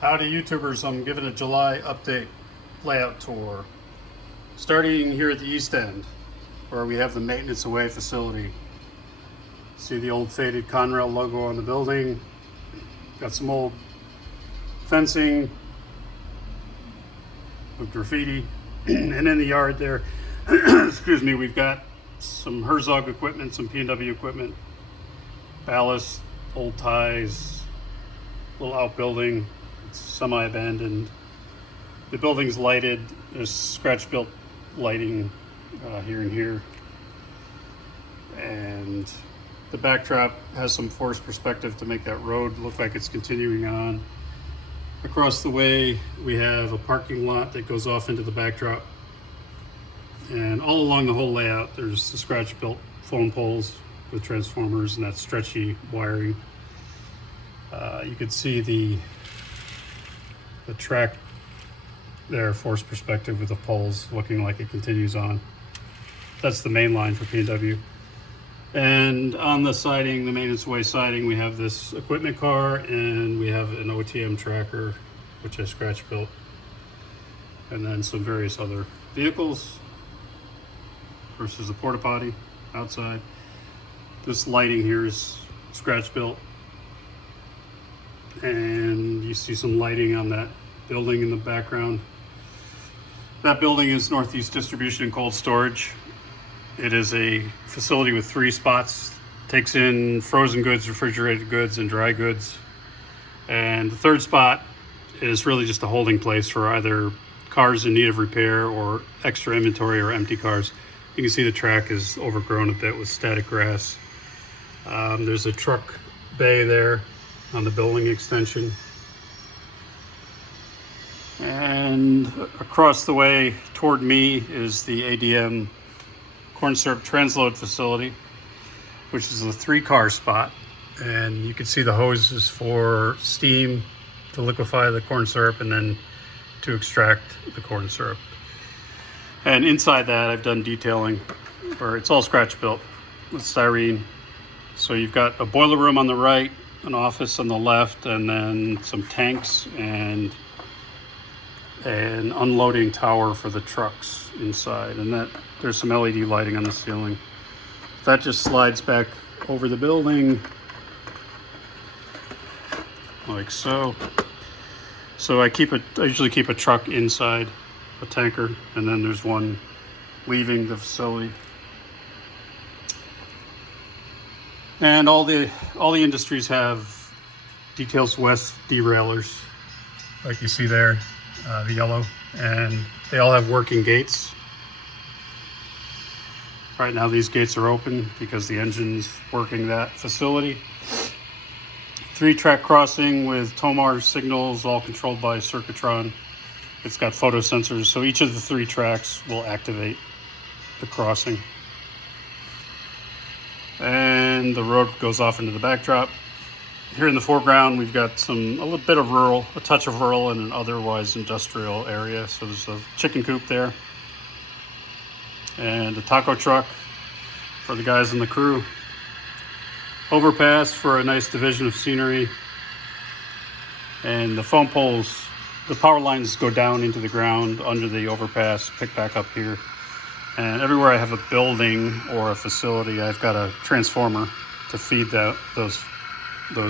Howdy YouTubers, I'm giving a July update layout tour. Starting here at the east end, where we have the maintenance away facility. See the old faded Conrail logo on the building. Got some old fencing with graffiti. And in the yard there, excuse me, we've got some Herzog equipment, some P&W equipment, ballast, old ties, little outbuilding. It's semi-abandoned. The building's lighted. There's scratch-built lighting here and here. And the backdrop has some forced perspective to make that road look like it's continuing on. Across the way, we have a parking lot that goes off into the backdrop. And all along the whole layout, there's the scratch-built phone poles with transformers and that stretchy wiring. You can see the track there, forced perspective with the poles looking like it continues on. That's the main line for P&W. And on the siding, the maintenance way siding, we have this equipment car and we have an OTM tracker, which is scratch built. And then some various other vehicles versus a porta potty outside. This lighting here is scratch built. And you see some lighting on that building in the background. That building is Northeast Distribution and Cold Storage. It is a facility with 3 spots. Takes in frozen goods, refrigerated goods, and dry goods. And the 3rd spot is really just a holding place for either cars in need of repair or extra inventory or empty cars. You can see the track is overgrown a bit with static grass. There's a truck bay there on the building extension. And across the way toward me is the ADM corn syrup transload facility, which is a 3-car spot. And you can see the hoses for steam to liquefy the corn syrup and then to extract the corn syrup. And inside that, I've done detailing where it's all scratch built with styrene. So you've got a boiler room on the right, an office on the left, and then some tanks and an unloading tower for the trucks inside. And that there's some LED lighting on the ceiling. That just slides back over the building like so. So I usually keep a truck inside, a tanker, and then there's one leaving the facility. And all the industries have Details West deraillers, like you see there, the yellow, and they all have working gates. Right now these gates are open because the engine's working that facility. 3-track crossing with Tomar signals, all controlled by Circuitron. It's got photo sensors, so each of the 3 tracks will activate the crossing. And the road goes off into the backdrop. Here in the foreground, we've got a little bit of rural, a touch of rural in an otherwise industrial area. So there's a chicken coop there. And a taco truck for the guys in the crew. Overpass for a nice division of scenery. And the phone poles, the power lines go down into the ground under the overpass, pick back up here. And everywhere I have a building or a facility, I've got a transformer to feed those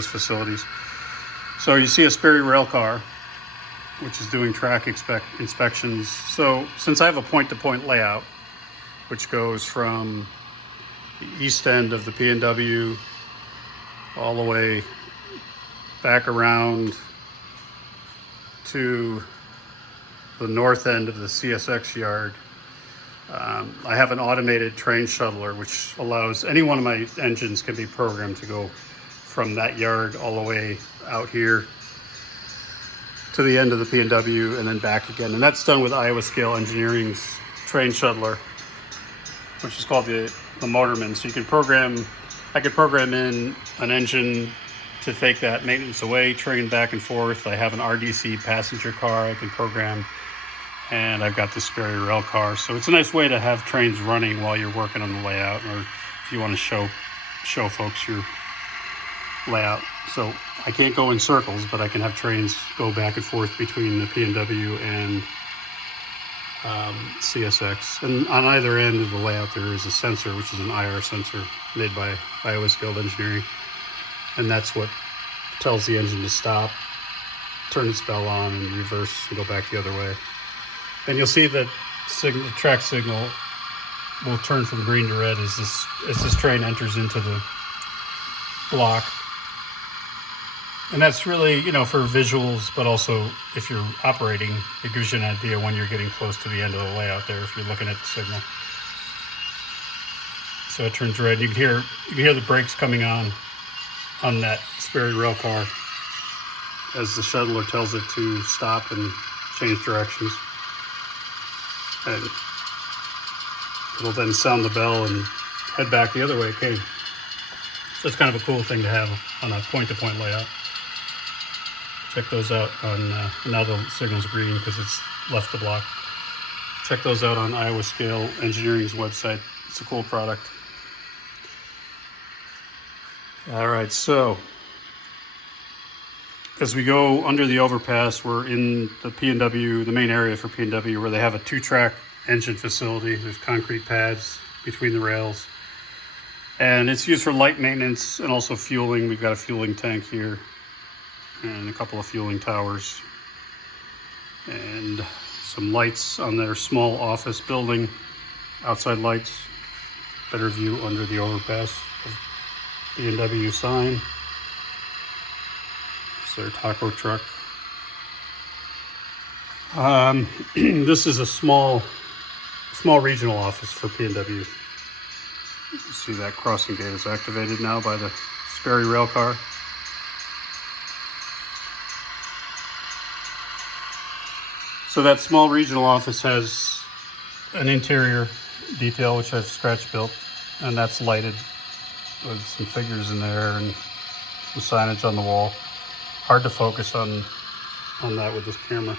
facilities. So you see a Sperry rail car, which is doing track inspections. So since I have a point-to-point layout, which goes from the east end of the P&W all the way back around to the north end of the CSX yard, I have an automated train shuttler, which allows any one of my engines can be programmed to go from that yard all the way out here to the end of the P&W and then back again. And that's done with Iowa Scale Engineering's train shuttler, which is called the Motorman. So you can I could program in an engine to take that maintenance away train back and forth. I have an RDC passenger car I can program, and I've got the Sperry rail car. So it's a nice way to have trains running while you're working on the layout, or if you want to show folks your layout. So I can't go in circles, but I can have trains go back and forth between the P&W and CSX. And on either end of the layout, there is a sensor, which is an IR sensor made by Iowa Skilled Engineering. And that's what tells the engine to stop, turn its bell on, and reverse and go back the other way. And you'll see that the track signal will turn from green to red as this train enters into the block. And that's really, for visuals, but also if you're operating, it gives you an idea when you're getting close to the end of the layout there if you're looking at the signal. So it turns red. You can hear the brakes coming on that Sperry rail car as the shuttler tells it to stop and change directions. And it'll then sound the bell and head back the other way it came. So it's kind of a cool thing to have on a point-to-point layout. Check those out on, now the signal's green because it's left the block. Check those out on Iowa Scale Engineering's website. It's a cool product. All right, so as we go under the overpass, we're in the P&W, the main area for P&W, where they have a 2-track engine facility. There's concrete pads between the rails. And it's used for light maintenance and also fueling. We've got a fueling tank here and a couple of fueling towers and some lights on their small office building, outside lights, better view under the overpass. B&W sign. It's their taco truck. This is a small regional office for P&W. You see that crossing gate is activated now by the Sperry rail car. So that small regional office has an interior detail which I've scratch built, and that's lighted with some figures in there and some signage on the wall. Hard to focus on that with this camera.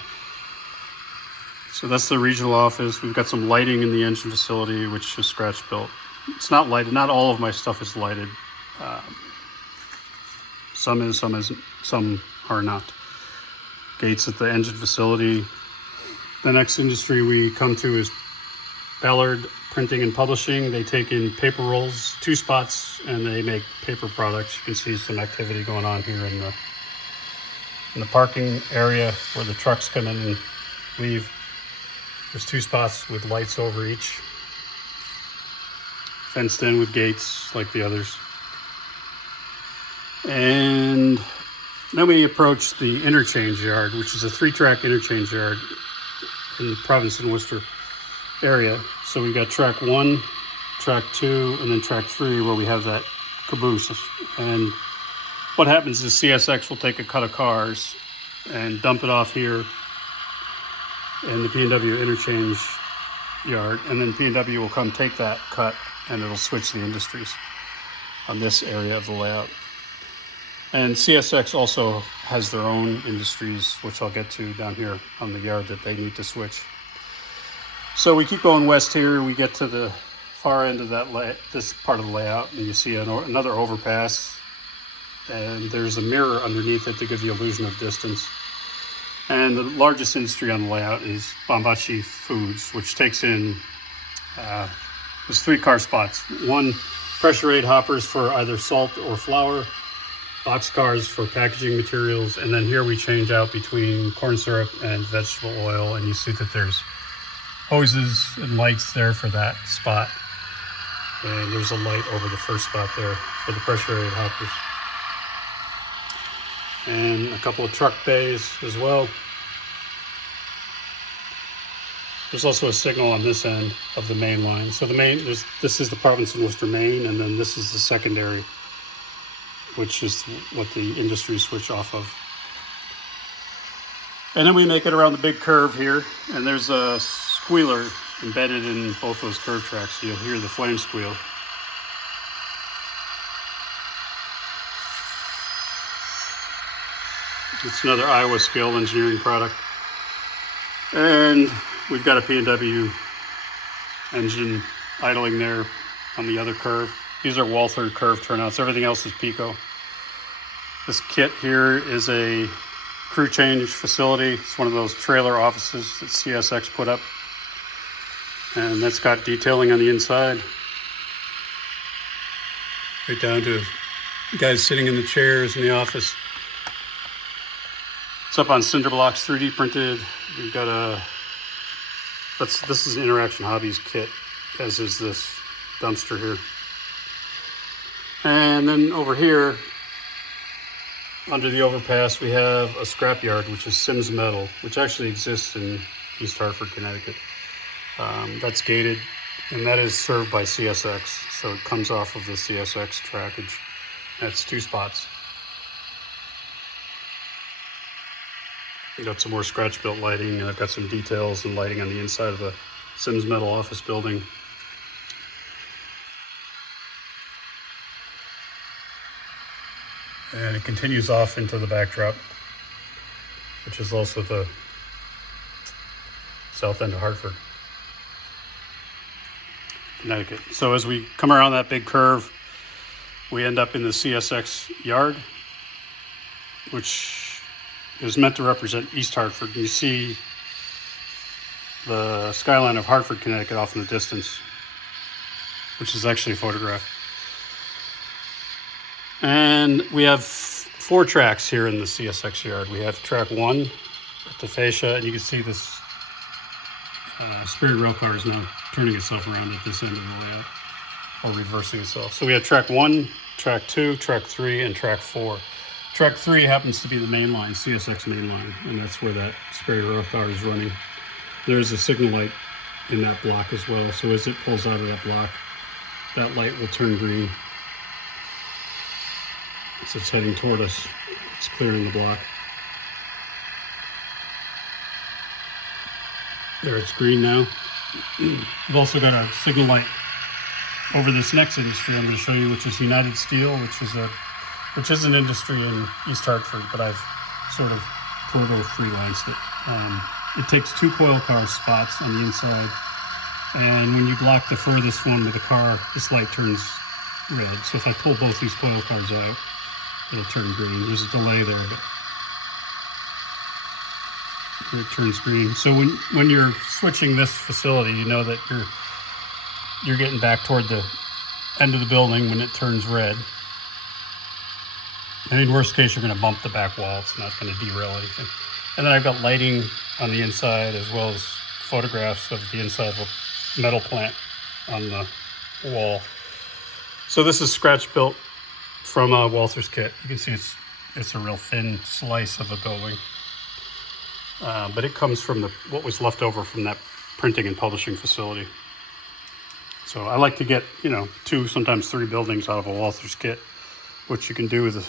So that's the regional office. We've got some lighting in the engine facility, which is scratch built. It's not lighted. Not all of my stuff is lighted. Some is, some isn't, some are not. Gates at the engine facility. The next industry we come to is Ballard Printing and Publishing. They take in paper rolls, 2 spots, and they make paper products. You can see some activity going on here in the parking area where the trucks come in and leave. There's 2 spots with lights over each, fenced in with gates like the others. And then we approach the Interchange yard, which is a 3-track interchange yard in the Provincetown, Worcester area. So we got track 1, track 2, and then track 3 where we have that caboose. And what happens is CSX will take a cut of cars and dump it off here in the P&W interchange yard, and then P&W will come take that cut and it'll switch the industries on this area of the layout. And CSX also has their own industries, which I'll get to down here on the yard that they need to switch. So we keep going west here. We get to the far end of this part of the layout, and you see another overpass, and there's a mirror underneath it to give the illusion of distance. And the largest industry on the layout is Bombachi Foods, which takes in, there's 3 car spots. 1, pressure aid hoppers for either salt or flour, box cars for packaging materials, and then here we change out between corn syrup and vegetable oil, and you see that there's hoses and lights there for that spot. And there's a light over the first spot there for the pressure aid hoppers. And a couple of truck bays as well. There's also a signal on this end of the main line. So this is the Province of Worcester main, and then this is the secondary, which is what the industry switch off of. And then we make it around the big curve here, and there's a squealer embedded in both those curve tracks, so you'll hear the flame squeal. It's another Iowa Scale Engineering product. And we've got a P&W engine idling there on the other curve. These are Walther curve turnouts. Everything else is Pico. This kit here is a crew change facility. It's one of those trailer offices that CSX put up. And that's got detailing on the inside. Right down to guys sitting in the chairs in the office. It's up on cinder blocks, 3D printed. We've got this is an Interaction Hobbies kit, as is this dumpster here. And then over here, under the overpass, we have a scrapyard, which is Sims Metal, which actually exists in East Hartford, Connecticut. That's gated, and that is served by CSX, so it comes off of the CSX trackage. That's 2 spots. Got some more scratch-built lighting, and I've got some details and lighting on the inside of the Sims Metal office building. And it continues off into the backdrop, which is also the south end of Hartford, Connecticut. So as we come around that big curve, we end up in the CSX yard, which is meant to represent East Hartford. You see the skyline of Hartford, Connecticut off in the distance, which is actually a photograph. And we have 4 tracks here in the CSX yard. We have track 1 at the fascia, and you can see this Spirit rail car is now turning itself around at this end of the layout, or reversing itself. So we have track 1, track 2, track 3, and track 4. Track 3 happens to be the main line, CSX main line, and that's where that Spirit rail car is running. There's a signal light in that block as well, so as it pulls out of that block, that light will turn green. As it's heading toward us, it's clearing the block. There, it's green now. We've also got a signal light over this next industry I'm going to show you, which is United Steel, which is an industry in East Hartford, but I've sort of proto-freelanced it. It takes 2 coil car spots on the inside, and when you block the furthest one with a car, this light turns red. So if I pull both these coil cars out, it'll turn green. There's a delay there, but it turns green. So when you're switching this facility, you know that you're getting back toward the end of the building when it turns red. And in worst case, you're going to bump the back wall. It's not going to derail anything. And then I've got lighting on the inside, as well as photographs of the inside of a metal plant on the wall. So this is scratch built from Walther's kit. You can see it's a real thin slice of a building, but it comes from what was left over from that printing and publishing facility. So I like to get 2, sometimes 3 buildings out of a Walther's kit, which you can do with a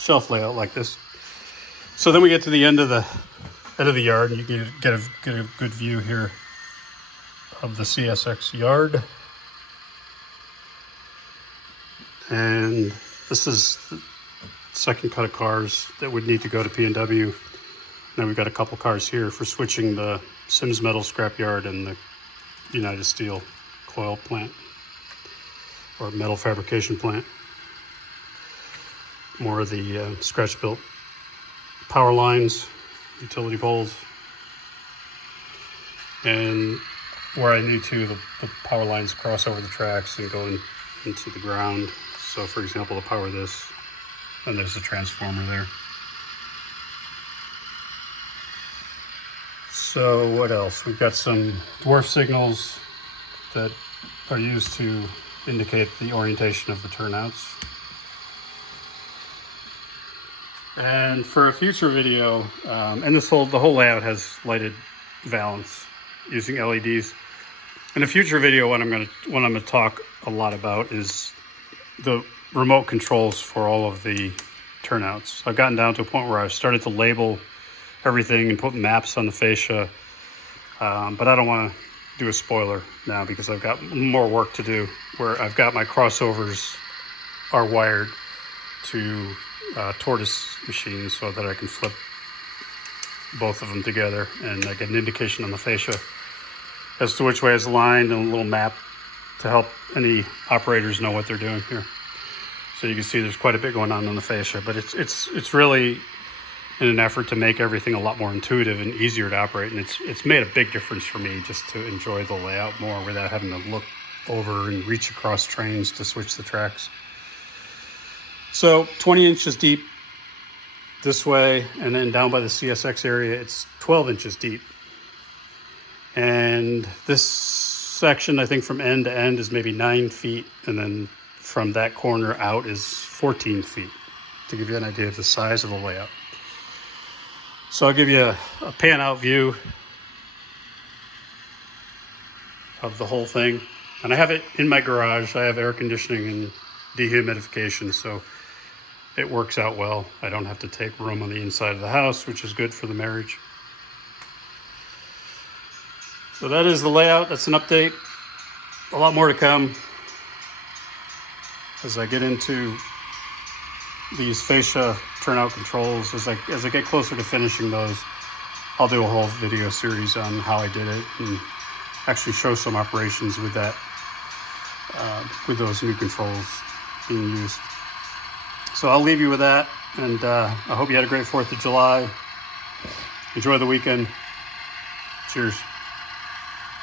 shelf layout like this. So then we get to the end of the yard, and you can get a good view here of the CSX yard. And this is the second cut of cars that would need to go to P&W. Now we've got a couple cars here for switching the Sims Metal scrapyard and the United Steel coil plant, or metal fabrication plant. More of the scratch-built power lines, utility poles, and where I need to, the power lines cross over the tracks and go into the ground. So for example, to power this, and there's a transformer there. So what else? We've got some dwarf signals that are used to indicate the orientation of the turnouts. And for a future video, and the whole layout has lighted valance using LEDs. In a future video, what I'm going to talk a lot about is the remote controls for all of the turnouts. I've gotten down to a point where I've started to label everything and put maps on the fascia, but I don't want to do a spoiler now because I've got more work to do, where I've got my crossovers are wired to tortoise machines so that I can flip both of them together, and I get an indication on the fascia as to which way it's aligned, and a little map to help any operators know what they're doing here. So you can see there's quite a bit going on the fascia, but it's really in an effort to make everything a lot more intuitive and easier to operate. And it's made a big difference for me just to enjoy the layout more without having to look over and reach across trains to switch the tracks. So 20 inches deep this way, and then down by the CSX area, it's 12 inches deep. And this section, I think from end to end, is maybe 9 feet, and then from that corner out is 14 feet, to give you an idea of the size of the layout. So I'll give you a pan out view of the whole thing. And I have it in my garage. I have air conditioning and dehumidification, so it works out well. I don't have to take room on the inside of the house, which is good for the marriage. So that is the layout. That's an update. A lot more to come as I get into these fascia turnout controls. As I get closer to finishing those, I'll do a whole video series on how I did it and actually show some operations with that, with those new controls being used. So I'll leave you with that, and I hope you had a great 4th of July. Enjoy the weekend. Cheers.